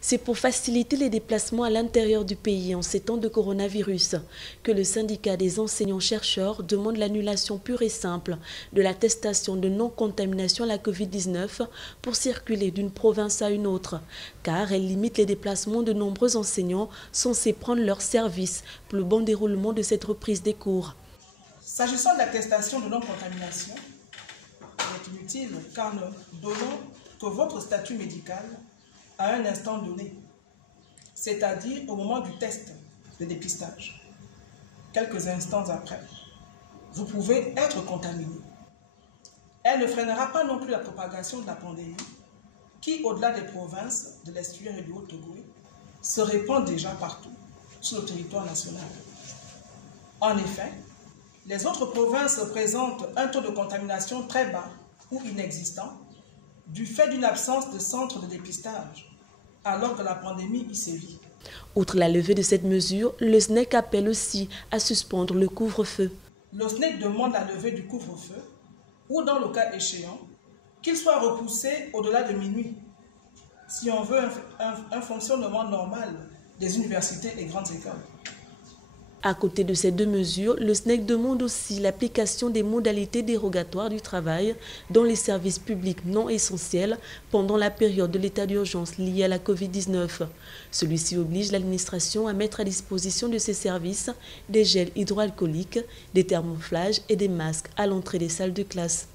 C'est pour faciliter les déplacements à l'intérieur du pays en ces temps de coronavirus que le syndicat des enseignants-chercheurs demande l'annulation pure et simple de l'attestation de non-contamination à la Covid-19 pour circuler d'une province à une autre, car elle limite les déplacements de nombreux enseignants censés prendre leur service pour le bon déroulement de cette reprise des cours. S'agissant de l'attestation de non-contamination, elle est inutile car nous donnons que votre statut médical à un instant donné, c'est-à-dire au moment du test de dépistage. Quelques instants après, vous pouvez être contaminé. Elle ne freinera pas non plus la propagation de la pandémie qui, au-delà des provinces de l'estuaire et du Haut-Ogooué, se répand déjà partout sur le territoire national. En effet, les autres provinces présentent un taux de contamination très bas ou inexistant du fait d'une absence de centres de dépistage, alors que la pandémie y sévit. Outre la levée de cette mesure, le SNEC appelle aussi à suspendre le couvre-feu. Le SNEC demande la levée du couvre-feu ou, dans le cas échéant, qu'il soit repoussé au-delà de minuit, si on veut un fonctionnement normal des universités et grandes écoles. À côté de ces deux mesures, le SNEC demande aussi l'application des modalités dérogatoires du travail dans les services publics non essentiels pendant la période de l'état d'urgence lié à la Covid-19. Celui-ci oblige l'administration à mettre à disposition de ces services des gels hydroalcooliques, des thermoflages et des masques à l'entrée des salles de classe.